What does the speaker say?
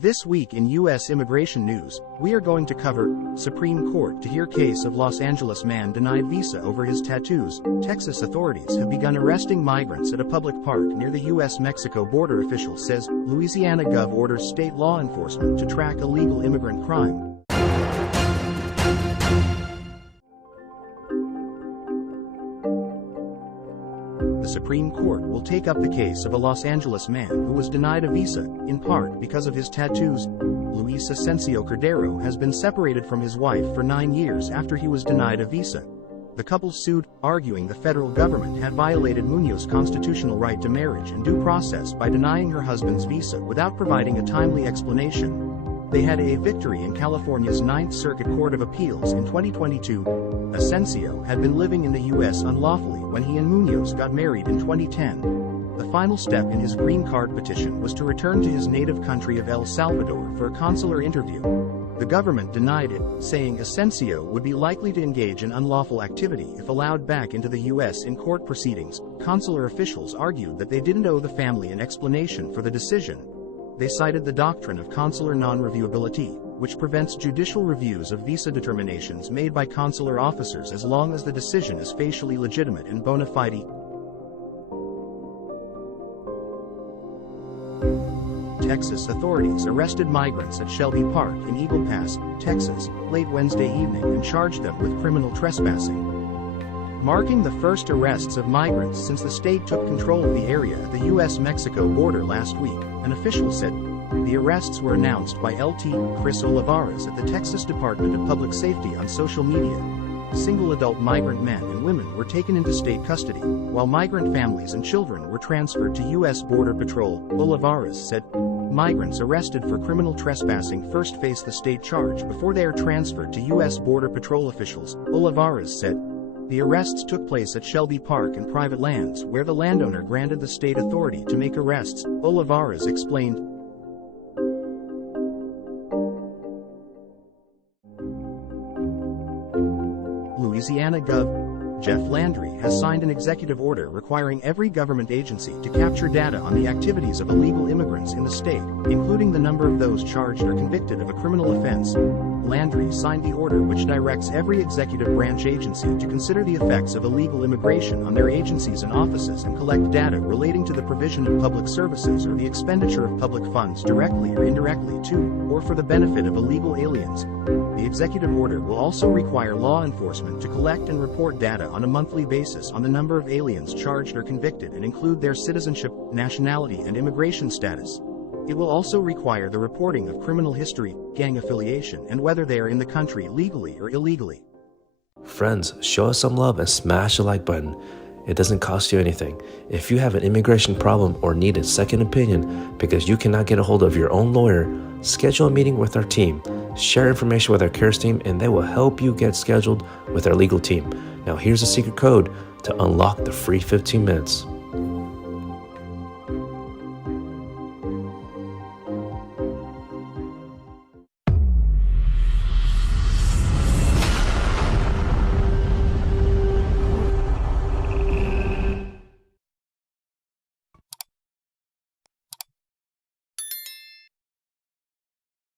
This week in U.S. immigration news, we are going to cover Supreme Court to hear case of Los Angeles man denied visa over his tattoos. Texas authorities have begun arresting migrants at a public park near the U.S.-Mexico border. Official says Louisiana Gov orders state law enforcement to track illegal immigrant crime. The Supreme Court will take up the case of a Los Angeles man who was denied a visa, in part because of his tattoos. Luis Asensio Cordero has been separated from his wife for 9 years after he was denied a visa. The couple sued, arguing the federal government had violated Muñoz's constitutional right to marriage and due process by denying her husband's visa without providing a timely explanation. They had a victory in California's Ninth Circuit Court of Appeals in 2022. Asensio had been living in the U.S. unlawfully when he and Muñoz got married in 2010. The final step in his green card petition was to return to his native country of El Salvador for a consular interview. The government denied it, saying Asensio would be likely to engage in unlawful activity if allowed back into the U.S. in court proceedings. Consular officials argued that they didn't owe the family an explanation for the decision. They cited the doctrine of consular non-reviewability, which prevents judicial reviews of visa determinations made by consular officers as long as the decision is facially legitimate and bona fide. Texas authorities arrested migrants at Shelby Park in Eagle Pass, Texas, late Wednesday evening and charged them with criminal trespassing. Marking the first arrests of migrants since the state took control of the area at the U.S.-Mexico border last week, an official said. The arrests were announced by LT Chris Olivares at the Texas Department of Public Safety on social media. Single adult migrant men and women were taken into state custody, while migrant families and children were transferred to U.S. Border Patrol, Olivares said. Migrants arrested for criminal trespassing first face the state charge before they are transferred to U.S. Border Patrol officials, Olivares said. The arrests took place at Shelby Park and private lands where the landowner granted the state authority to make arrests, Olivares explained. Louisiana Gov. Jeff Landry has signed an executive order requiring every government agency to capture data on the activities of illegal immigrants in the state, including the number of those charged or convicted of a criminal offense. Landry signed the order which directs every executive branch agency to consider the effects of illegal immigration on their agencies and offices and collect data relating to the provision of public services or the expenditure of public funds directly or indirectly to, or for the benefit of illegal aliens. The executive order will also require law enforcement to collect and report data on a monthly basis on the number of aliens charged or convicted and include their citizenship, nationality and immigration status. It will also require the reporting of criminal history, gang affiliation and whether they are in the country legally or illegally. Friends, show us some love and smash the like button. It doesn't cost you anything. If you have an immigration problem or need a second opinion because you cannot get a hold of your own lawyer, schedule a meeting with our team. Share information with our CARES team and they will help you get scheduled with our legal team. Now here's a secret code to unlock the free 15 minutes.